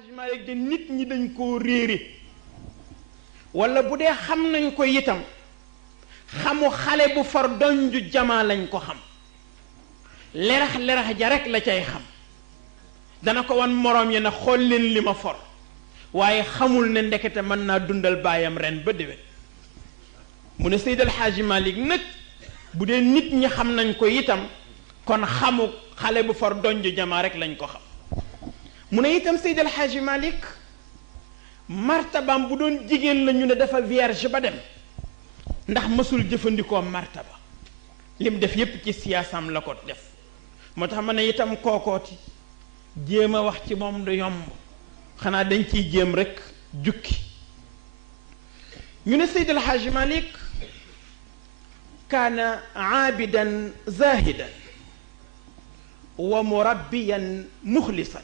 Hadji Malick de nit ñi dañ koo réere wala bu dee xam nañ ko itam xamu xale bu far donju jamaa lañ ko xam lerax lerax ja rek la cay xam dana ko wan moroom yi na xool leen li ma for waaye xamul ne ndekete mën naa dundal baayam ren ba déwén mu ne Seydi El Hadji Malick nag bu dee nit ñi xam nañ ko itam kon xamu xale bu far donju jamaa rek lañ ko xam mu ne itam Seydi El Hadji Malick martabaam bu doon jigéen la ñu ne dafa vierge ba dem ndax mësul jëfandikoo martaba lim def yépp ci siyaasam la ko def moo tax ma ne itam kookooti jéem a wax ci moom du yomb xanaa dañ ciy jéem rekk jukki ñu ne Seydi El Hadji Malick kaana aabidan zahidan wa murabbiyan muxlisan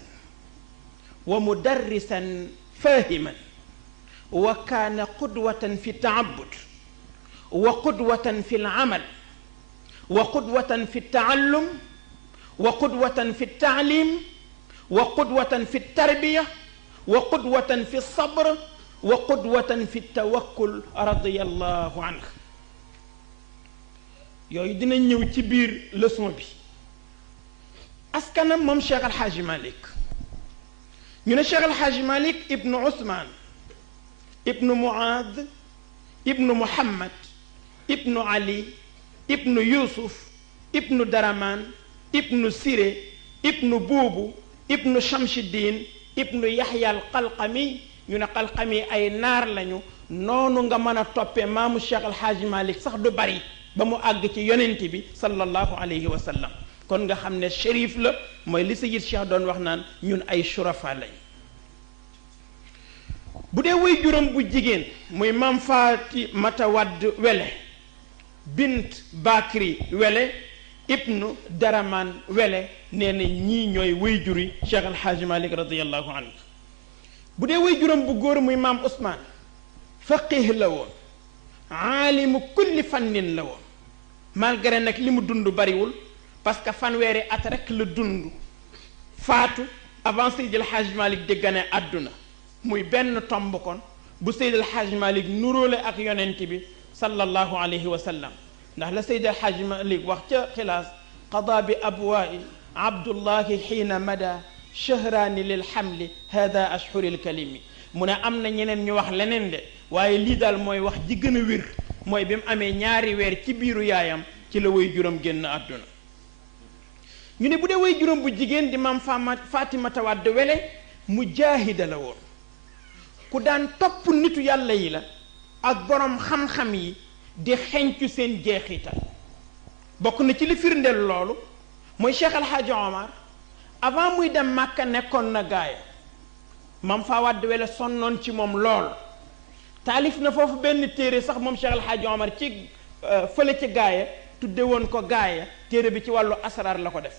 wa mudarrisan fahiman wa kaana qudwatan fi taabud wa qudwatan fi lamal wa qudwatan fi taallum wa qudwatan fi taalim wa qudwatan fi tarbiya wa qudwatan fi sabr wa qudwatan fi tawakkul radiyallahu anhu yooyu dina ñëw ci biir leçon bi askanam moom Cheikh El Hadji Malick ñu ne Cheikh El Hadji Malick ibnu Ousmane ibnu Muad ibnu Muhammad ibnu Ali ibnu Yusuf ibnu Daraman ibnu Siré ibnu Buubu ibnu Chamchiddin ibnu Yahya al Qalqami ñu ne Qalqami ay naar lañu noonu nga mën a toppee maamu Cheikh El Hadji Malick sax du bari ba mu àgg ci yonent bi sallallahu alayhi wa sallam kon nga xam ne shérif la mooy li Sayyid Cheikh doon wax naan ñun ay shurafa lañ bu dee way juróom bu jigéen muy maam Fatimata Wadd Wele bint Bakri Wele ibnu Daraman Wele nee na ñii ñooy way juri Cheikh El Hadji Malick radiyallahu anhu bu dee way juróom bu góor muy maam Ousmane faqih la woon aalimu kulli fannin la woon malgré nag li mu dund bariwul parce que fanweeri at rek la dund faatu avant Seydi El Hadji Malick di gane àdduna muy benn tomb kon bu Seydi El Hadji Malick nuróole ak yonent bi sallallahu alayhi wa sallam ndax la Seydi El Hadji Malick wax ca xilaas qada bi abwaa'i abdullahi xiina mada shahraani lil xamli hada ashhuril kalimi mu ne am na ñeneen ñu wax leneen de waaye lii daal mooy wax ji gën a wér mooy bi mu amee ñaari weer ci biiru yaayam ci la way juróom génn àdduna ñu ne bu dee way juróom bu jigéen di maam Fatimata Wadd Wele mujaahida la woon ku daan topp nitu yàlla yi la ak borom xam-xam yi di xencu seen jeexital bokk na ci li firndeel loolu mooy Cheikh El Hadji Omar avant muy dem Màkka nekkoon na gaaya maam fa Wadd Wele sonnoon ci moom lool taalif na foofu benn téere sax moom Cheikh El Hadji Omar ci fële ci gaaya tudde woon ko gaaya téere bi ci wàllu asrar la ko def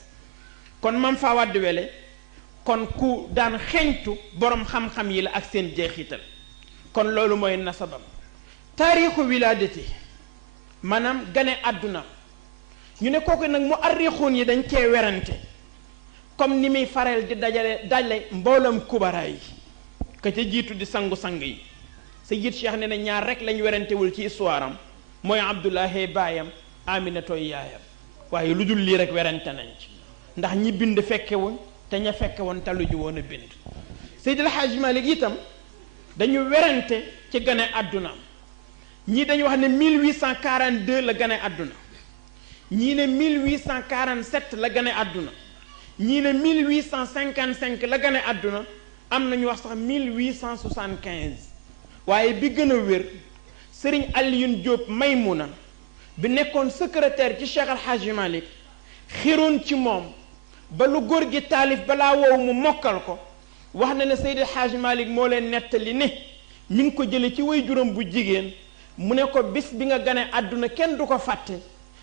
kon maam fa Wadd Wele kon ku daan xeñtu borom xam-xam yi la ak seen jeexital kon loolu mooy nasabam taarixu wilaadati maanaam gane àdduna ñu ne kooku nag mu arrixuun yi dañ cee werante comme ni muy faral di dajale mboolam kubara yi ka ca jiitu di sangu-sang yi Sayyid Cheikh ne na ñaar rek lañ werantewul ci histoire am mooy Abdullahi baayam Aminatoy yaayam waaye lu dul lii rek werante nañ ci ndax ñi bind fekkewuñ te ña fekke woon talu ji woon a bind Seydi El Hadji Malick itam dañu werante ci gane àdduna ñii dañu wax ne 1842 la gane àdduna ñii ne 1847 la gane àdduna ñii ne 1855 la gane àdduna am nañu wax sax 1875 waaye bi gën a wér Serigne Alioune Diop Maymuna bi nekkoon secrétaire ci Cheikh El Hadji Malick xiroon ci moom ba lu góor gi taalif balaa wow mu mokkal ko wax na ne Seydi El Hadji Malick moo leen nettali ne mi ngi ko jële ci way juróom bu jigéen mu ne ko bis bi nga gane àdduna kenn du ko fàtte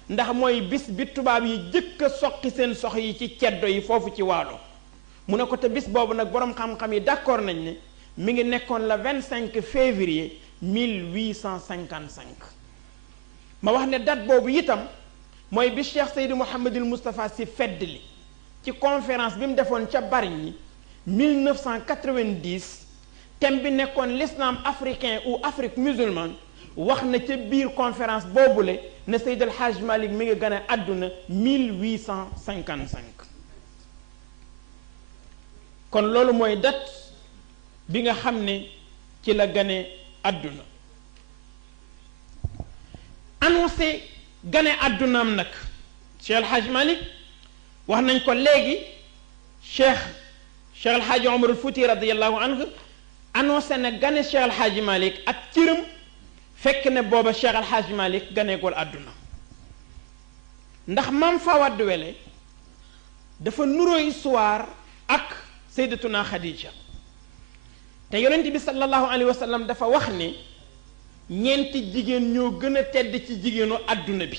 ndax mooy bis bi tubaab yi jëkk a soqi seen sox yi ci ceddo yi foofu ci waalo mu ne ko te bis boobu nag boroom xam-xam yi d'accord nañ ne mi ngi nekkoon le 25 février 1855 ma wax ne date boobu itam mooy bi Cheikh Seydi Mouhamadul Moustapha Sy feddli ci conférence bi mu defoon ca Bargny 1990 thème bi nekkoon l'islam africain ou Afrique musulmane wax na ca biir conférence boobule ne Seydi El Hadj Malick mi ngi gane àdduna 1855 kon loolu mooy date bi nga xam ne ci la gane àdduna annoncé gane àddunaam nag Cheikh El Hadj Malick wax nañ ko léegi Cheikh El Hadj Omar al Fouti radiyallahu anhu annoncé na gane Cheikh El Hadj Malick ak cëram fekk ne booba Cheikh El Hadj Malick ganeegul àdduna ndax Maam Fawad Wele dafa nuroo histoire ak Sayyidatuna Khadija te yonent bi sallallahu alayhi wa sallam dafa wax ne ñeenti jigéen ñoo gën a tedd ci jigéenu àdduna bi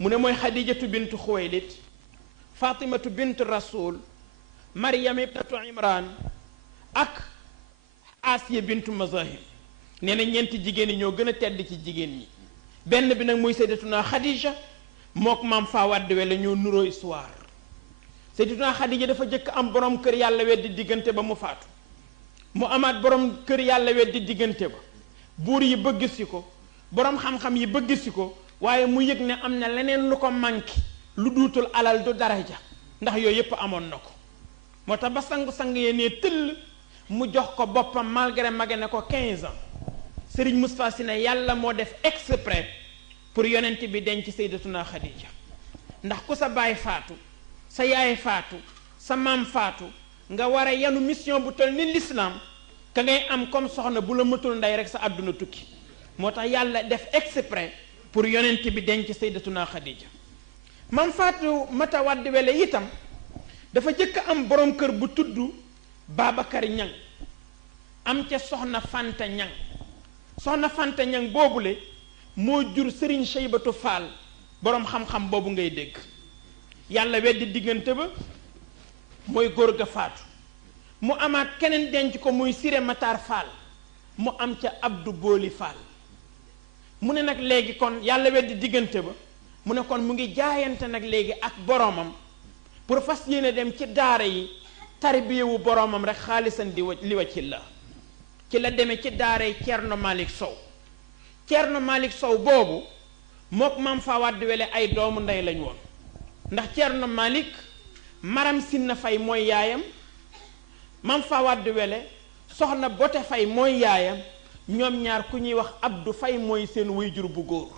mu ne mooy Khadijatu bintu Xuwaylid Fatimatu bintu Rasul Maryam ibnatu Imran ak Asiya bintu Mazahim nee na ñeenti jigéen ñi ñoo gën a tedd ci jigéen ñi benn bi nag muy Sayyidatuna Khadija mook Maam Fawad Wele ñoo nuroo histoire Sayyidatuna Khadija dafa jëkk am borom kër yàlla weddi diggante ba mu faatu mu amaat borom kër yàlla weddi diggante ba buur yi bëgg si ko borom xam-xam yi bëgg si ko waaye mu yëg ne am na leneen lu ko manqué lu duutul alal du daraja ndax yooyu yépp amoon na ko moo tax ba sang-sang yee nee tëll mu jox ko boppam malgré mage ne ko 15 ans Serigne Moustapha Sy ne yàlla moo def exprès pour yonent bi denc Sayyidatuna Khadija ndax ku sa baay faatu sa yaay faatu sa maam faatu nga war a yanu mission bu toll ni l'islam ka ngay am comme soxna bu la mëtul ndey rek sa àdduna tukki moo tax yàlla def exprès pour yonent bi denc Sayyidatuna Khadija Maam Faatu Mata Wadd Wele itam dafa jëkk am borom kër bu tudd Babacar Ñang am ca soxna Fanta Ñang soxna Fanta Ñang boobule moo jur Serigne Cheybatu Fall boroom xam-xam boobu ngay dégg yàlla weddi diggante ba mooy góor ga faatu mu amaat keneen denc ko muy Siré Matar Fall mu am ca Abdou Booli Fall mu ne nag léegi kon yàlla weddi diggante ba mu ne kon mu ngi jaayante nag léegi ak boroomam pour fas yéene dem ci daara yi tarbiyewu boroomam rek xaalisan li wacci la ci la demee ci daara yi Thierno Malick Sow Thierno Malick Sow boobu mook Maam Fawad Wele ay doomu ndey lañ woon ndax Thierno Malick Maram Sinna Fay mooy yaayam Maam Fawad Wele soxna Bote Fay mooy yaayam ñoom ñaar ku ñuy wax Abdou Fay mooy seen waajur bu góor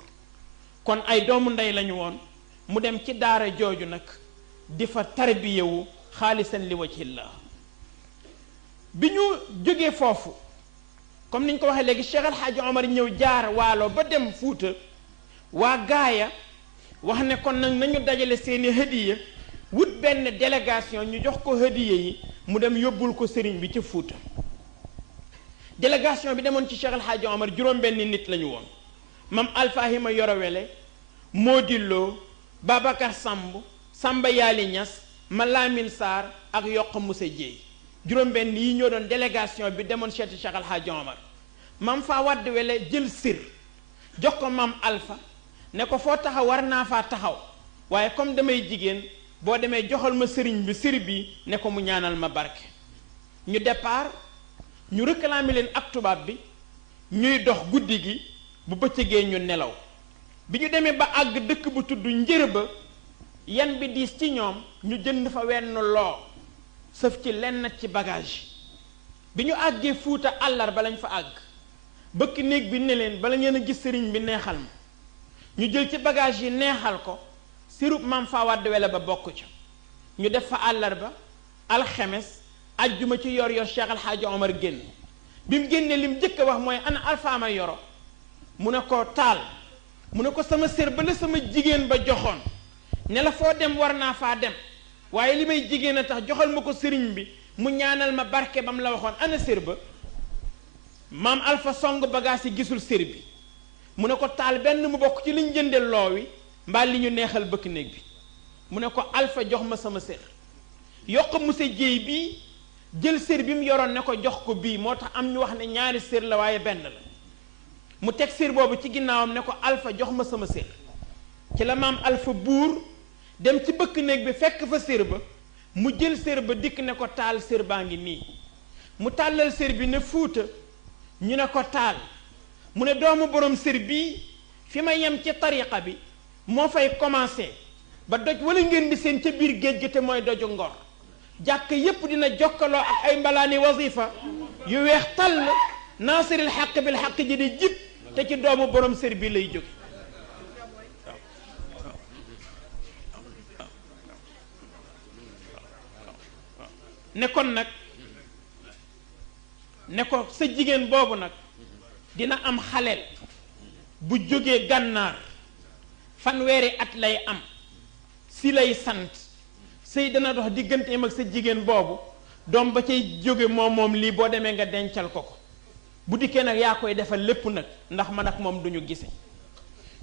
kon ay doomu ndey lañu woon mu dem ci daara jooju nag di fa tarbiyewu xaalisan li wajhillah bi ñu jógee foofu comme niñ ko waxee léegi Cheikh El Hadj Omar ñëw jaar waalo ba dem Fuuta waa gaaya wax ne kon nag nañu dajale seeni hadiya wut benn délégation ñu jox ko hadiya yi mu dem yóbbul ko sëriñ bi ca Fuuta délégation bi demoon ci Cheikh El Hadj Omar juróom-benn nit lañu woon mam Alfahima Yoro Wele Modillo Babacar Samb Samba Yaali Ñas Malamine Sarr ak Yokk Moussa Dieye juróom-benn yi ñoo doon délégation bi demoon seeti Cheikh El Hadj Omar Maam Fawad Wele jël sir jox ko maam Alpha ne ko foo taxaw war naa faa taxaw waaye comme damay jigéen boo demee joxal ma sëriñ bi sir bi ne ko mu ñaanal ma barke ñu départ ñu réclamer leen ak tubaab bi ñuy dox guddi gi bu bëccëgee ñu nelaw bi ñu demee ba àgg dëkk bu tudd njër ba yan bi diis ci ñoom ñu jënd fa wenn loo sëf ci lenn ci bagage bi ñu àggee Fuuta àllarba lañ fa àgg bëkk néeg bi ne leen bala ngeen a gis sëriñ bi neexal ma ñu jël ci bagage yi neexal ko sirub Maam Fawad Wele ba bokk ca ñu def fa àllarba alxemes ajjuma ci yor Cheikh El Hadj Omar génn bi mu génnee li mu njëkk a wax mooy ana Alfaama Yoro mu ne ko taal mu ne ko sama sér ba la sama jigéen ba joxoon ne la foo dem war naa faa dem waaye li may jigéen a tax joxal ma ko sëriñ bi mu ñaanal ma barke ba mu la waxoon ana sér ba maam Alpha song bagage yi gisul sér bi mu ne ko taal benn mu bokk ci liñ jënde loo wi mbaa li ñu neexal bëkk néeg bi mu ne ko Alpha jox ma sama sér Yokk Moussa Dieye bii jël sér bi mu yoroon ne ko jox ko bii moo tax am ñu wax ne ñaari sér la waaye benn la mu teg sér boobu ci ginnaawam ne ko Alpha jox ma sama sér ci la maam Alpha buur dem ci bëkk néeg bi fekk fa sér ba mu jël sér ba dikk ne ko taal sér baa ngi nii mu tàllal sér bi ne fuuta ñu ne ko taal mu ne doomu borom sér bii fi ma yem ci tariqa bi moo fay commencé ba doj wala ngeen di seen ca biir géej gi te mooy doju Ngor jàkk yépp dina jokkaloo ak ay mbalaani wasifa yu weex tàll naasiril xaq bil xaq ji di jib te ci doomu borom sér bi lay jóge ne kon nag ne ko sa jigéen boobu nag dina am xaleel bu jógee gànnaar fanweeri at lay am si lay sant sëy dana dox digganteem ak sa jigéen boobu doom ba cay jóge moom lii boo demee nga dencal ko bu dikkee nag yaa koy defal lépp nag ndax man ak moom duñu gise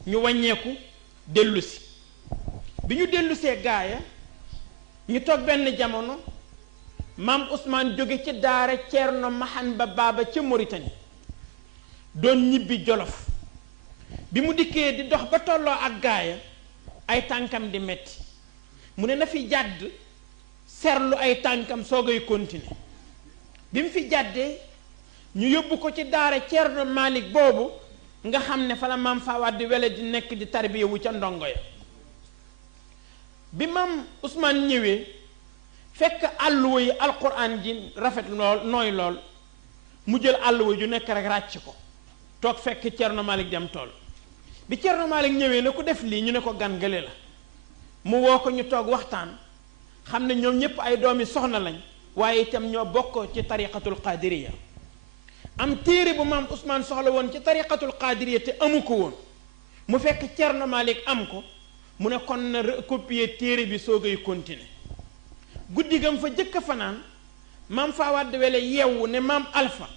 ñu wàññeeku dellusi bi ñu dellusee gaaya ñu toog benn jamono maam Ousmane jóge ci daara Ceerno Mahan ba baaba ca Mauritanie doon ñibbi Jolof bi mu dikkee di dox ba tolloo ak gaaya ay tànkam di metti mu ne na fi jàdd serlu ay tànkam soogay continuer bi mu fi jàddee ñu yóbbu ko ci daara Ceerno Malik boobu nga xam ne fa la maam Fawade Wele di nekk di tarbiya wu ca ndongo ya bi maam Ousmane ñëwee fekk àlluwa yi alquran ji rafet lool nooy lool mu jël àlluwa ju nekk rek ràcc ko toog fekk Ceerno Malik dem tool bi Ceerno Malik ñëwee ne ku def lii ñu ne ko gan gële la mu woo ko ñu toog waxtaan xam ne ñoom ñépp ay doomi soxna lañ waaye itam ñoo bokk ci tariqatul qadiriya am téere bu maam Ousmane soxla woon ci tariqatul qadiriya te amu ko woon mu fekk Ceerno Malik am ko mu ne kon na recopier téere bi soogay continuer guddi gam fa jëkk fanaan maam Fawade Wele yeewu ne maam Alpha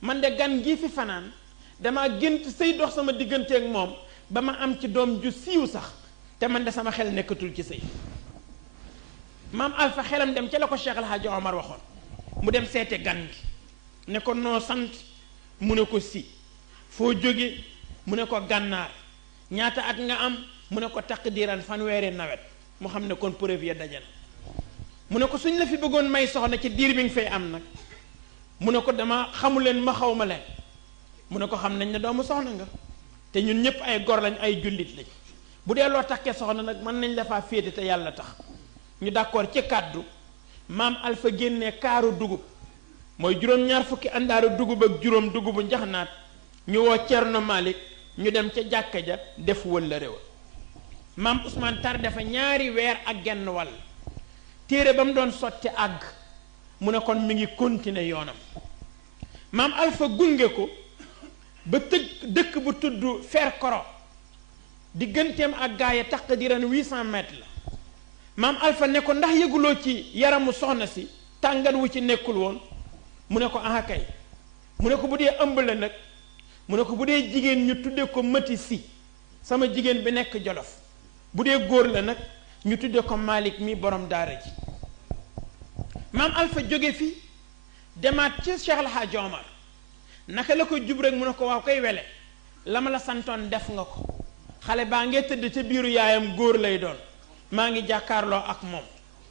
man de gan gii fi fanaan dama gént sëy dox sama digganteeg moom ba ma am ci doom ju siiw sax te man de sama xel nekkatul ci sëy maam Alpha xelam dem ca la ko Cheikh El Hadj Omar waxoon mu dem seete gan gi ne ko noo sant mu ne ko si foo jóge mu ne ko gànnaar ñaata at nga am mu ne ko taqdiran fanweeri nawet mu xam ne kon preuve ya daje na mu ne ko suñ la fi bëggoon may soxna ci diir bi nga fay am nag mu ne ko dama xamu leen ma xaw ma leen mu ne ko xam nañ ne doomu soxna nga te ñun ñëpp ay gor lañ ay jullit lañ bu dee loo takkee soxna nag mën nañ la faa féete te yàlla tax ñu d'accord ci kàddu maam Alpha génnee kaaru dugub mooy juróom-ñaar fukki àndaaru dugub ak juróom dugubu njaxnaat ñu woo Ceerno Malik ñu dem ca jàkka ja def wëlla réew maam Ousmane tar dafa ñaari weer ak genn wàll téere ba mu doon sotti àgg mu ne kon mi ngi continuer yoonam maam Alpha gunge ko ba dëkk bu tudd Ferkoro digganteem ak gaaya taqdiran 800 mètres la maam Alpha ne ko ndax yëguloo ci yaramu soxna si tàngat wu ci nekkul woon mu ne ko aha kay mu ne ko bu dee ëmb la nag mu ne ko bu dee jigéen ñu tudde ko Mati Si sama jigéen bi nekk Jolof bu dee góor la nag ñu tudde ko Malik mi borom daara ji maam Alpha jóge fi demaat ci Cheikh El Hadj Omar naka la ko jub rek mu ne ko waaw koy Wele la ma la santoon def nga ko xale baa ngee tëdd ca biiru yaayam góor lay doon maa ngi jàkkaarloo ak moom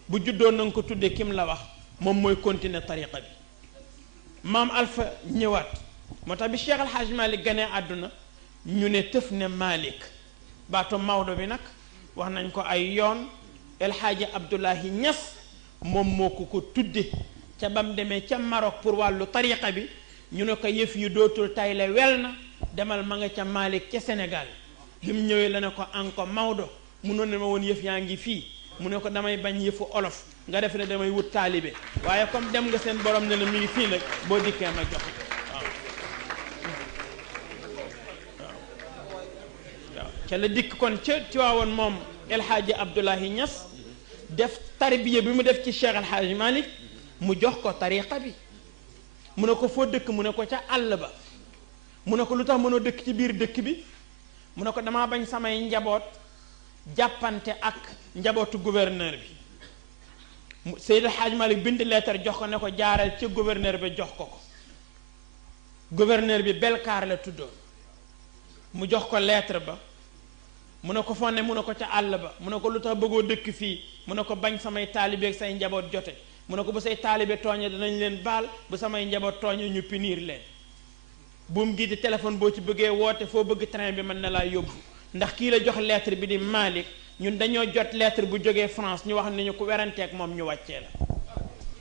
bu juddoo na nga ko tudde kim la wax moom mooy continuer tariqa bi maam Alpha ñëwaat moo tax bi Cheikh El Hadj Malick ganee àdduna ñu ne tëf ne Malick baatu Maodo bi nag wax nañ ko ay yoon El Hadji Abdoulahi Niass moom moo ko tudde ca bam demee ca Maroc pour wàllu tariqa bi ñu ne ko yëf yi dootul tayle wel na demal ma nga ca Malick ca Sénégal bi mu ñëwee la ne ko anko Maodo munoon ne ma woon yëf yaa ngi fii mu ne ko damay bañ yëfu olof nga def ne damay wut taalibe waaye comme dem nga seen borom ne la mi ngi fii nag boo dikkee ma jox waaw ca la dikk kon ca Tiwaawoon moom El Hadji Abdoulahi Niass def tarbiya bi mu def ci Cheikh El Hadji Malick mu jox ko tariqa bi mu ne ko foo dëkk mu ne ko ca àll ba mu ne ko lu tax mënoo dëkk ci biir dëkk bi mu ne ko damaa bañ samay njaboot jàppante ak njabootu gouverneur bi Seydi El Hadji Malick bind lettre jox ko ne ko jaaral ca gouverneur bi jox ko gouverneur bi Belkaar la tuddoon mu jox ko lettre ba mu ne ko fonne mu ne ko ca àll ba mu ne ko lu tax bëggoo dëkk fii mu ne ko bañ samay taalibe ak say njaboot jote mu ne ko bu say taalibe tooñe danañ leen baal bu samay njaboot tooñe ñu punir leen buum gi di téléphone boo ci bëggee woote foo bëgg train bi mën na laa yóbbu ndax kii la jox lettre bi di Malick ñun dañoo jot lettre bu jógee France ñu wax ne ñu ku weranteeg moom ñu wàccee la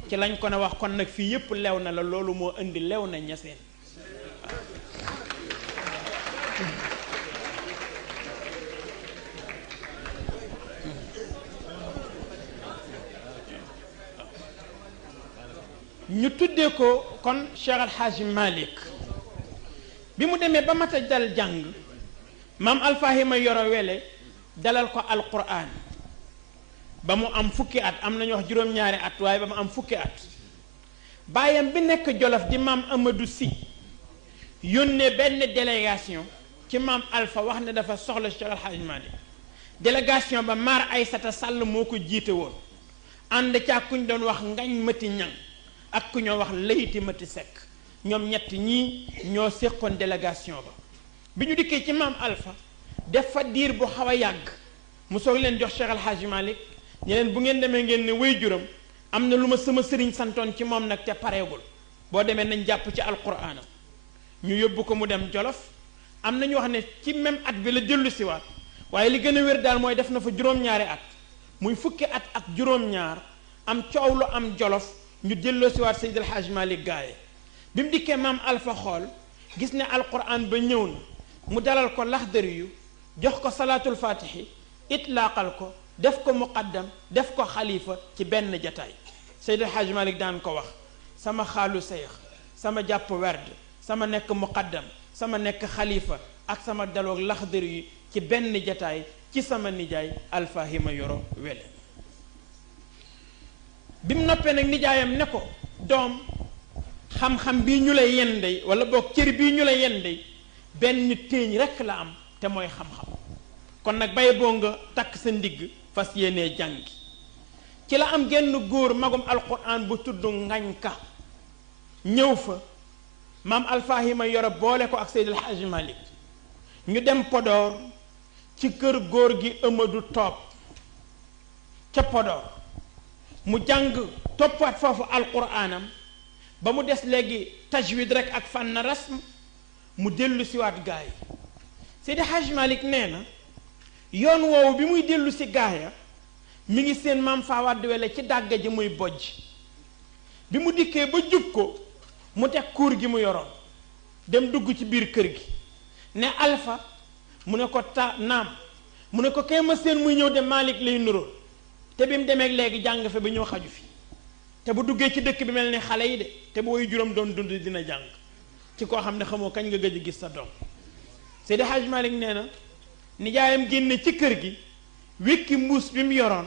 ci lañ ko ne wax kon nag fii yépp lew na la loolu moo indi lew na ñaseen ñu tuddee ko kon Cheikh Al Hadji Malick bi mu demee ba mat a dal jàng maam Alfahima Yoro Wele dalal ko alquran ba mu am fukki at am nañu wax juróom-ñaari at waaye ba mu am fukki at baayam bi nekk Jolof di maam Amadou Sy yónnee benn délégation ci maam Alpha wax ne dafa soxla Cheikh Al Hadji Malick délégation ba Mar Aysata Sall moo ko jiite woon ànd ca kuñ doon wax ngañ mati ñang ak ku ñoo wax layti mati sekk ñoom ñett ñii ñoo séqoon délégation ba bi ñu dikkee ci maam Alpha def fa diir bu xaw a yàgg mu soog leen jox Cheikh Al Hadji Malick ñeneen bu ngeen demee ngeen ne way juram am na lu ma sama sëriñ santoon ci moom nag te pareegul boo demee nañ jàpp ci alquraanam ñu yóbbu ko mu dem Jolof am na ñu wax ne ci même at bi la dellu siwaat waaye li gën a wér daal mooy def na fa juróom-ñaari at muy fukki at ak juróom-ñaar am coow lu am Jolof ñu delloo siwaat Seydil Hadji Malick gaaye bi mu dikkee maam Alpha xool gis ne alquran ba ñëw na mu dalal ko laxdari yu jox ko salaatul fatihi itlaaqal ko def ko muqaddam def ko xalifa ci benn jataay Seydil Hadji Malick daan ko wax sama xaalu seex sama jàpp werd sama nekk muqaddam sama nekk xalifa ak sama daloog laxdari yu ci benn jataay ci sama nijaay Alfahima Yoro Wele bi mu noppee nag nijaayam ne ko doom xam-xam bii ñu lay yendey wala boog cër bii ñu lay yendey benn téeñ rekk la am te mooy xam-xam kon nag bay boo nga takk sa ndigg fas yéenee jàngi ci la am genn góor magum alquran bu tudd ngañka ñëw fa maam Alfahima Yoro boole ko ak Seydil Hadji Malick ñu dem Podor ci kër góor gi Amadou Top ca Podor mu jàng toppaat foofu alquraanam ba mu des léegi tajwid rek ak fànn rasm mu dellu siwaat gaa yi Seydi Hadji Malick nee na yoon woowu bi muy dellu si gaaya mi ngi seen maam Fawade Wele ci dàgga ji muy bojj bi mu dikkee ba jub ko mu teg kuur gi mu yoroon dem dugg ci biir kër gi ne Alpha mu ne ko naam mu ne ko kay ma seen muy ñëw de Malick lay nuróol te bi mu demee léegi jàng fe ba ñëw xaju fi te bu duggee ci dëkk bi mel ni xale yi de te bu woy juróom doon dund dina jàng ci koo xam ne xamoo kañ nga gëj a gis sa doom Seydi Hadji Malick nee na nijaayam génne ci kër gi wékki mbuus bi mu yoroon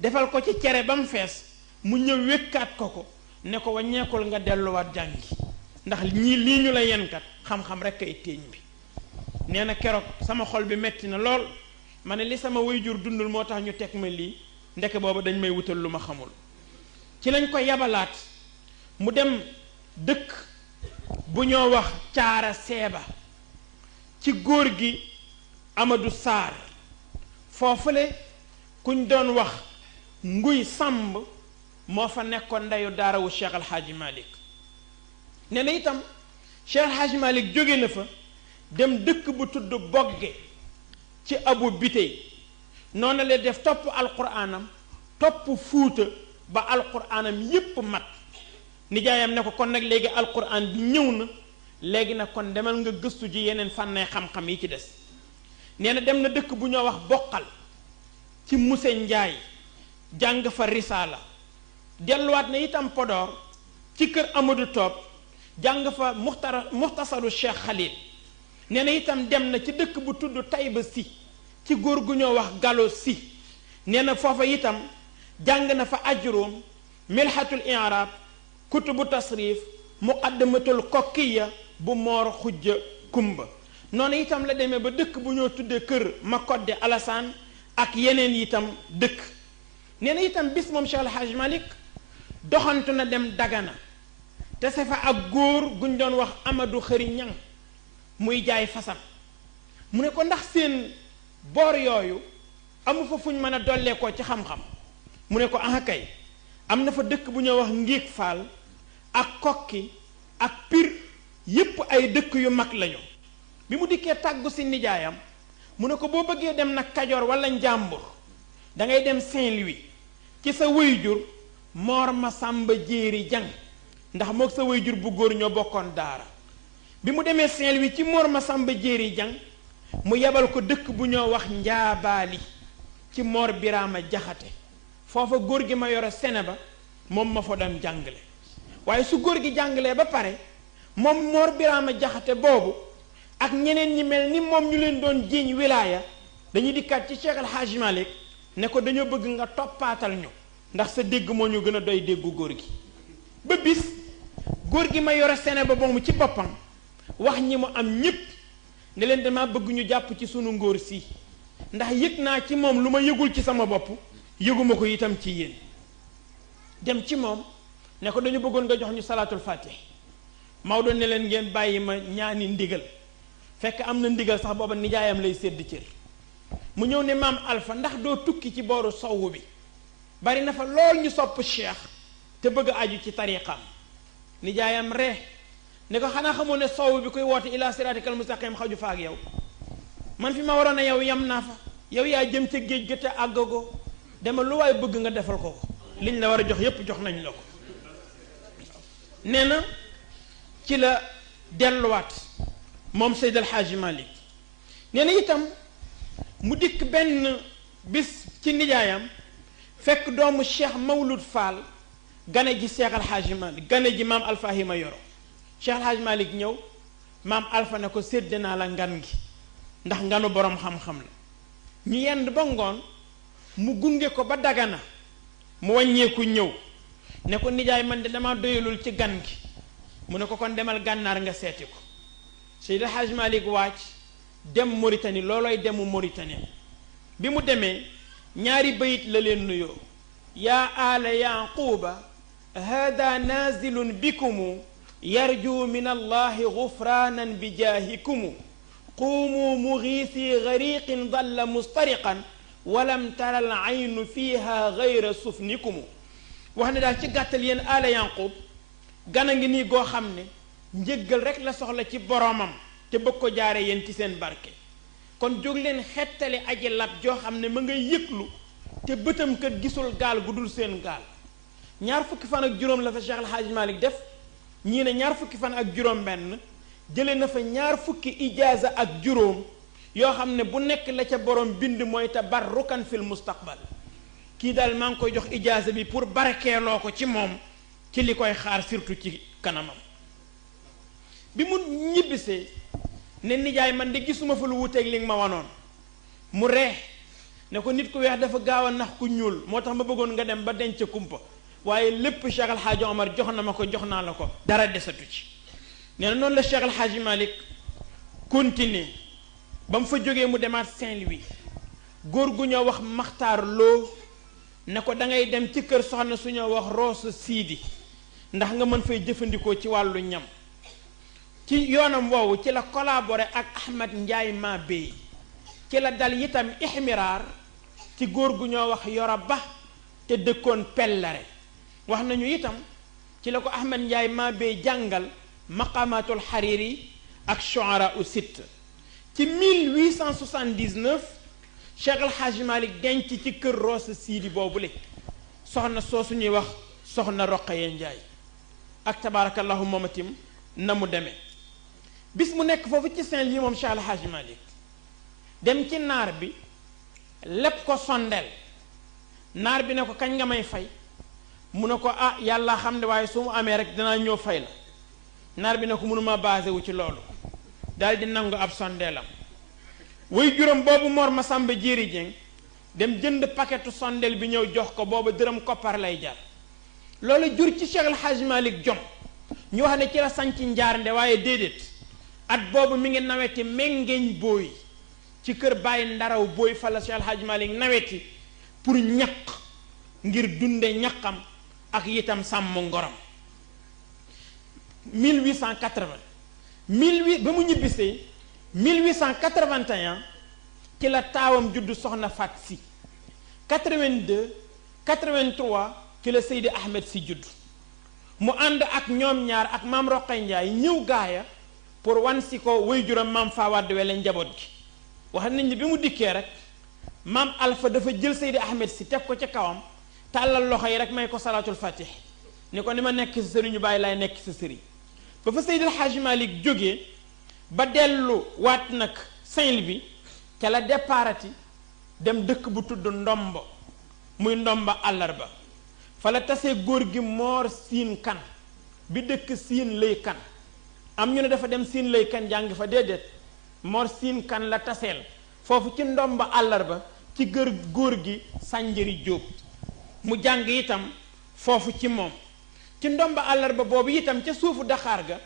defal ko ci cere ba mu fees mu ñëw wékkaat ko ne ko waññeekul nga delluwaat jàngi ndax ñii lii ñu la yenkat xam-xam rek ay téeñ bi nee na keroog sama xol bi metti na lool ma ne li sama waajur dundul moo tax ñu teg ma lii ndeke boobu dañ may wutal lu ma xamul ci lañ ko yabalaat mu dem dëkk bu ñoo wax caara seeba ci góor gi Amadou Sarr foofule kuñ doon wax nguy sàmb moo fa nekkoon ndeyu daarawu Cheikh Al Hadji Malick nee na itam Cheikh Al Hadji Malick jóge na fa dem dëkk bu tudd bogge ci abu bitey noonu la def topp alquraanam topp fuuta ba alquraanam yépp mat nijaayam ne ko kon nag léegi alquraan bi ñëw na léegi nag kon demal nga gëstu ji yeneen fànnay xam-xam yi ci des nee na dem na dëkk bu ñoo wax boqal ci muse njaay jàng fa risaala delluwaat na itam Podor ci kër Amadou Top jàng fa muxtasaru Cheikh Khalil nee na itam dem na ci dëkk bu tudd Tayba si ci góor gu ñoo wax Gallo si nee na foofa itam jàng na fa ajruum milhatul i'rab kutubu tasrif muqaddamatul kokkiya bu moor xujja kumba noonu itam la demee ba dëkk bu ñoo tuddee kër Makodde Alassane ak yeneen itam dëkk nee na itam bis moom Cheikh Al Hadji Malick doxantu na dem Dagana te sa fa ak góor guñ doon wax Amadou Xëri Ñang muy jaay fasam mu ne ko ndax seen boor yooyu amu fa fuñ mën a dolleekoo ci xam-xam mu ne ko ah kay am na fa dëkk bu ñoo wax Ngiig Faal ak Kokki ak Pir yépp ay dëkk yu mag lañu. bi mu dikkee tàggu si nijaayam mu ne ko boo bëggee dem nag Kajoor wala Njàmbur da ngay dem Saint-Louis ci sa wayjur Mor Masamba Jéeri Jang ndax mook sa wayjur bu góor ñoo bokkoon daara. bi mu demee Saint-Louis ci Mor Masamba Jéeri Jang mu yebal ko dëkk bu ñoo wax Njaabaali ci Mor Biraama Jaxate foofa góor gi ma yore sene ba moom ma fa dem jàngale waaye su góor gi jàngalee ba pare moom Mor Biraama Jaxate boobu ak ñeneen ñi mel ni moom ñu leen doon jiiñ wilaaya dañuy dikkaat ci Cheikh El Hadj Malick ne ko dañoo bëgg nga toppaatal ñu ndax sa dégg moo ñu gën a doy déggu góor gi ba bis góor gi ma yore sene ba moomu ci boppam wax ñi mu am ñépp ne leen dama bëgg ñu jàpp ci sunu ngóor si ndax yëg naa ci moom lu ma yëgul ci sama bopp yëguma ko itam ci yéen dem ci moom ne ko dañu bëggoon nga jox ñu salaatul fatih Maodo ne leen ngeen bàyyi ma ñaani ndigal fekk am na ndigal sax booba nijaayam lay sédd cër mu ñëw ne maam Alpha ndax doo tukki ci booru sowwu bi bari na fa lool ñu sopp cheikh te bëgg aju ci tariqam nijaayam ree ne ko xanaa xamoo ne sowwu bi koy woote ila siratikal mustaqim xaju fa ak yow man fi ma waroon a yow yam naa fa yow yaa jëm ca géej ga te àggagoo dama lu waay bëgg nga defal ko liñ la war a jox yépp jox nañ la ko nee na ci la delluwaat moom Seyd El Hadji Malick nee na itam mu dikk benn bis ci nijaayam fekk doomu Cheikh Mawlud Fall gane ji Cheikh El Hadji Malick gane ji maam Alpha Hima Yoro Cheikh El Hadji Malick ñëw maam Alpha ne ko sédd naa la ngan gi ndax nganu boroom xam-xam la ñu yend ba ngoon mu gunge ko ba Dagana mu wàññeeku ñëw ne ko nijaay man de dama doyalul ci gan gi mu ne ko kon demal gànnaar nga seeti ko Seydi El Hadji Malick wàcc dem Mauritanie loolooy demu Mauritanie bi mu demee ñaari bayit la leen nuyoo yaa aala yaquba hada nazilun bikumu yarju min allahi gufranan bi jaahikumu quumu mugiisi gariqin dalla mustariqan walam tara al aynu fiha gayra sufnikumu wax ne daal ci gàttal yéen aala yanqub gana ngi nii goo xam ne njëggal rek la soxla ci boroomam te bëgg ko jaare yéen ci seen barke kon jóg leen xettali aji lab joo xam ne ma ngay yëglu te bëtam kat gisul gaal gu dul seen gaal ñaar fukki fan ak juróom la fa Cheikh El Hadji Malick def ñii ne ñaar fukki fan ak juróom benn jële na fa ñaar fukki ijaaza ak juróom yoo xam ne bu nekk la ca borom bind mooy tabarrukan fil mustaqbal kii daal maa ngi koy jox ijaaza bi pour barakeeloo ko ci moom ci li koy xaar surtout ci kanamam bi mu ñibbisee ne nijaay man de gisuma fa lu wuteeg li nga ma wanoon mu ree ne ko nit ku weex dafa gaaw a nax ku ñuul moo tax ma bëggoon nga dem ba denc kumpa waaye lépp Cheikh El Hadji Omar jox na ma ko jox naa la ko dara desatu ci nee na noonu la Cheikh El Hadji Malick continuer ba mu fa jógee mu demaat Saint-Louis góor gu ñoo wax Maxtaar Loo ne ko da ngay dem ci kër soxna su ñoo wax Roos Siidi ndax nga mën fay jëfandikoo ci wàllu ñam ci yoonam woowu ci la collaboré ak Ahmad Njaay ma Bey ci la dal itam ihmiraar ci góor gu ñoo wax Yoro Ba te dëkkoon Pellare wax nañu itam ci la ko Ahmad Njaay ma Bey jàngal maqamatul Hariri ak shuara u sitt ci 1879 Cheikh El Hadji Malick denc ci kër Roos Siidi boobule soxna soosu ñuy wax soxna Roqaye Njaay ak tabaarakallahu moomatim na mu demee bis mu nekk foofu ci Saint-Louis moom Cheikh El Hadji Malick dem ci naar bi lépp ko sondeel naar bi ne ko kañ nga may fay mu ne ko ah yàlla xam ne waaye su mu amee rek danaa ñëw fay la naar bi ne ko mënuma basé wu ci loolu daal di nangu ab sondeelam way juróom boobu Mor Masamba Jéeri Jeng dem jënd paquetu sondeel bi ñëw jox ko booba dërëm koppar lay jar loolu jur ci Cheikh El Hadji Malick jom ñu wax ne ci la sanc njaarnde waaye déedéet at boobu mi ngi naweti mengeeñ booy ci kër bàyyi ndaraw booy fa la Cheikh El Hadji Malick naweti pour ñaq ngir dunde ñaqam ak itam sàmm ngorom 1880 ba mu ñibbisee 1881 ci la taawam juddu soxna Fat Si 82 83 ci la Seydi Ahmed Si juddu mu ànd ak ñoom ñaar ak maam Roqay Njaay ñëw gaaya pour wan si ko way juram maam Faa Wàdd Wele njaboot gi wax nañ ni bi mu dikkee rek maam Alpha dafa jël Seydi Ahmed Si teg ko ca kawam tàllal loxo yi rek may ko salaatul fatih ni ko ni ma nekk sa sëriñu bàyyi laay nekk sa sëriñ ba fa Seydi El Hadji Malick jógee ba dellu waat nag Saint-Louis ca la déparati dem dëkk bu tudd Ndombo muy Ndomba àllarba fa la tasee góor gi Moor Siin Kan bi dëkk Siin Lay Kan am ñu ne dafa dem Siin Lay Kan jàng fa déedéet Moor Siin Kan la taseel foofu ci Ndomba àllarba ci góor gi Sànjari Jóob mu jàng itam foofu ci moom ci Ndomba àllarba boobu itam ca suufu Daxaar ga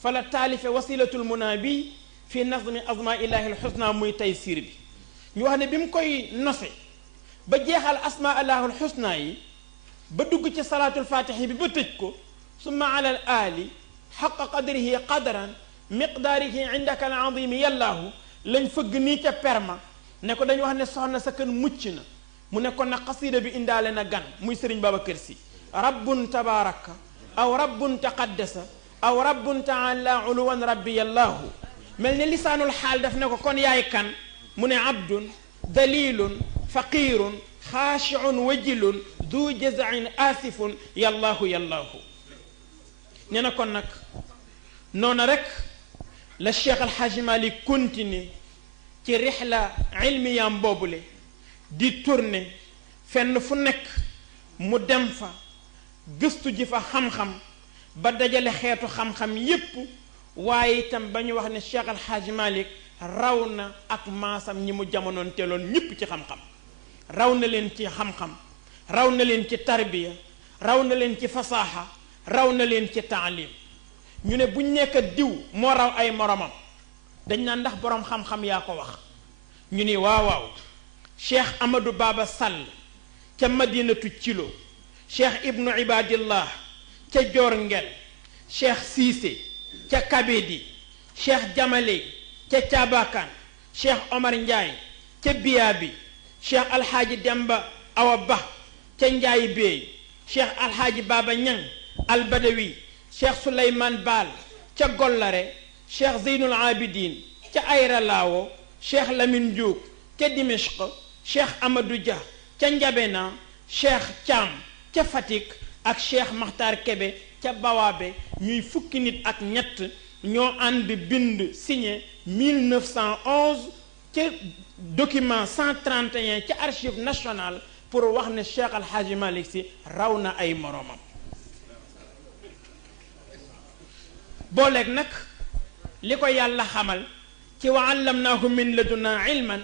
fa la taalife wasilatul munaabi fi nazmi asmaa illaahi alxusna muy taysiir bi ñu wax ne bi mu koy nose ba jeexal asmaa illaahi alxusna yi ba dugg ci salaatul faatixi bi ba tëj ko summa ala al aali xaqa qadrihi qadran miqdaarihi indaka al azimi yallaahu lañ fëgg nii ca perma ne ko dañu wax ne soxna sa kën mucc na mu ne kon na xasida bi indaale na gan muy sëriñ Babacar Si rabbun tabaraka aw rabbun taqaddasa aw rabbun taala uluwan rabbi yallaahu mel ne lisaanul xaal daf ne ko kon yaay kan mu ne abdun dalilun faqirun xaashiun wajilun du jazain asifun yallaahu yallaahu nee na kon nag noona rek la Cheikh Alxaaji Malik continue ci rixla ilmiyaam boobule di tourner fenn fu nekk mu dem fa gëstu ji fa xam-xam ba dajale xeetu xam-xam yépp waaye itam ba ñu wax ne Cheikh Alxaaji Malik raw na ak maasam ñi mu jamonoon teeloon ñépp ci xam-xam raw na leen ci xam-xam raw na leen ci tarbiya raw na leen ci fasaaxa raw na leen ci taalim ñu ne buñ nekk diw moo raw ay moromam dañ naan ndax boroom xam-xam yaa ko wax ñu ni waaw cheikh Amadou Baba Sall ca madinatu Cilo cheikh ibnu ibadillah ca Joor Ngel cheikh Siise ca Kabedi cheikh Jamale ca Caabakaan cheikh Omar Ndiaye ca Biyaabi cheikh alhaaji Demba Awa Ba ca Njaayi Beey cheikh alhaaji Baba Ñang al Badawi cheikh Souleymane Baal ca Gollare cheikh Zeynul Abidin ca Ayra Laawo cheikh Lamine Diouk ca Dimishq cheikh Amadou Dia ca Njabena cheikh Thiam ca Fatick ak cheikh Makhtar Kebe ca Bawaabe ñuy fukki nit ak ñett ñoo ànd bind signé 1911 ca document 131 ca archive nationale pour wax ne Cheikh Alhaaji Malick Sy raw na ay moroomam booleeg nag li ko yàlla xamal ci wa allamnaahu min ladunna ilman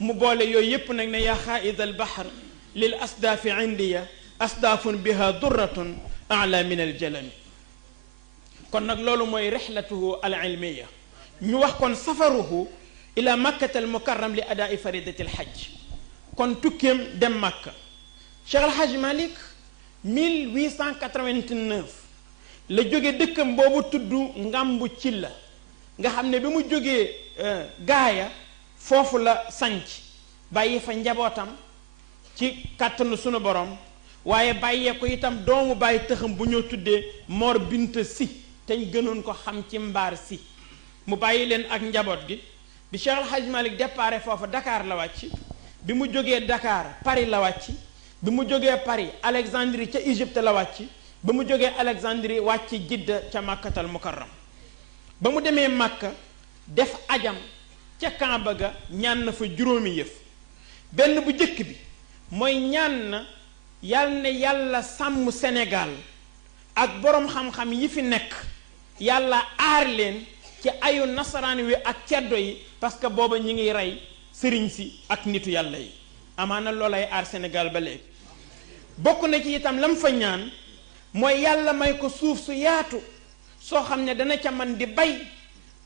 mu boole yooyu yépp nag ne yaa xaaid al bahr lil asdaafi indiya asdaafun biha durratun ala min al jalami kon nag loolu mooy rixlatuhu al ilmiya ñu wax kon safaruhu ila makkata al mukarram li adaai faridati al hajj kon tukkeem dem makka Cheikh Al Hadj Malick 1889 la jóge dëkkam boobu tudd Ngambu Cilla nga xam ne bi mu jógee gaaya foofu la sanc bàyyi fa njabootam ci kàttanu sunu borom waaye bàyyee ko itam doomu bàyyi tëxam bu ñoo tuddee Mor Bint Si te ñu gënoon ko xam ci Mbaar Si mu bàyyi leen ak njaboot gi bi Cheikh Al Hadj Malick départ foofa Dakar la wàcc bi mu jógee Dakar Paris la wàcc bi mu jógee Paris Alexandrie ca Égypte la wàcc ba mu jógee Alexandrie wàcc Jidda ca Makkatal Mukarram ba mu demee Makka def ajam ca Kaaba ga ñaan na fa juróomi yëf benn bu jëkk bi mooy ñaan na yàlla sàmm Sénégal ak boroom xam-xam yi fi nekk yàlla aar leen ci ayu nasaraan wi ak ceddo yi parce que booba ñi ngi rey sëriñ si ak nitu yàlla yi amaana loolay aar Sénégal ba léegi bokk na ci itam lam fa ñaan mooy yàlla may ko suuf su yaatu soo xam ne dana ca man di bay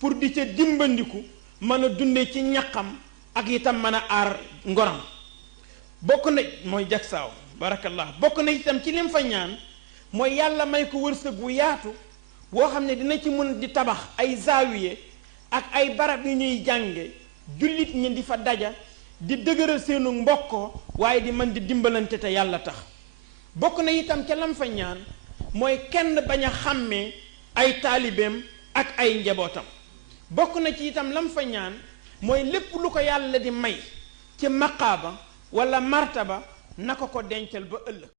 pour di ca dimbandiku mën a dunde ci ñaqam ak itam mën a aar ngoram bokk na mooy jagsaaw barakallah bokk na itam ci lim fa ñaan mooy yàlla may ko wërsëg wu yaatu woo xam ne dina ci mën di tabax ay zaawiye ak ay barab yu ñuy jànge jullit ñi di fa daja di dëgëral seenu mbokkoo waaye di mën di dimbalante te yàlla tax. bokk na itam ca lam fa ñaan mooy kenn bañ a xàmmee ay taalibeem ak ay njabootam. bokk na ci itam lam fa ñaan mooy lépp lu ko yàlla di may ci maqaaba wala martaba na ko ko dencal ba ëllëg.